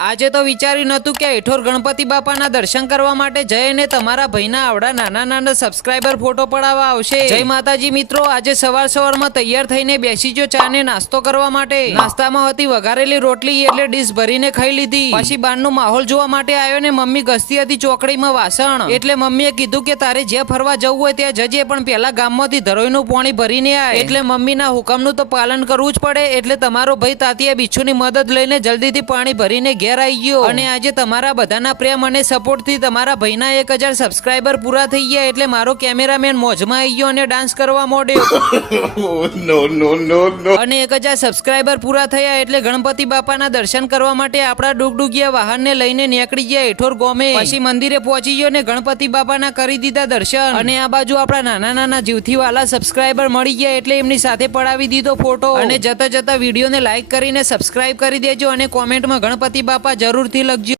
આજે તો વિચાર્યું નતું કે હેઠોર ગણપતિ બાપાના દર્શન કરવા માટે જઈને તમારા ભાઈના આવડા નાના નાના સબસ્ક્રાઇબર ફોટો પડાવવા આવશે। જય માતાજી મિત્રો, આજે સવારમાં તૈયાર થઈને બેસી જો ચા ને નાસ્તો કરવા માટે। નાસ્તામાં હતી વઘારેલી રોટલી એટલે ડીશ ભરીને ખાઈ લીધી। પછી બહારનો માહોલ જોવા માટે આવ્યો ને મમ્મી ઘસતી હતી ચોકડીમાં વાસણ, એટલે મમ્મીએ કીધું કે તારે જ્યાં ફરવા જવું હોય ત્યાં જજે, પણ પેલા ગામમાંથી ધરોઈનું પાણી ભરીને આય। એટલે મમ્મીના હુકમનું તો પાલન કરવું જ પડે, એટલે તમારો ભાઈ તાતીએ બિચ્છુની મદદ લઈને જલ્દીથી પાણી ભરીને ઘેર આવી ગયો। અને આજે તમારા બધાના પ્રેમ અને સપોર્ટથી તમારા ભાઈના 1000 સબસ્ક્રાઇબર પૂરા થઈ ગયા, એટલે મારો કેમેરામેન મોજમાં આવી ગયો અને ડાન્સ કરવા માંડ્યો। અને 1000 સબસ્ક્રાઇબર પૂરા થયા એટલે ગણપતિ બાપાના દર્શન કરવા માટે આપણા ડુગડુગિયા વાહનને લઈને નીકળી ગયા હેઠોર ગામે। પછી મંદિરે પહોંચી ગયો ને ગણપતિ બાપાના કરી દીધા દર્શન। અને આ બાજુ આપણા નાના નાના જીવથી વાલા સબસ્ક્રાઇબર મળી ગયા એટલે એમની સાથે પડાવી દીધો ફોટો। અને જતા જતા વિડીયોને લાઈક કરીને સબસ્ક્રાઇબ કરી દેજો અને કોમેન્ટમાં ગણપતિ બાપા જરૂરથી લખજો।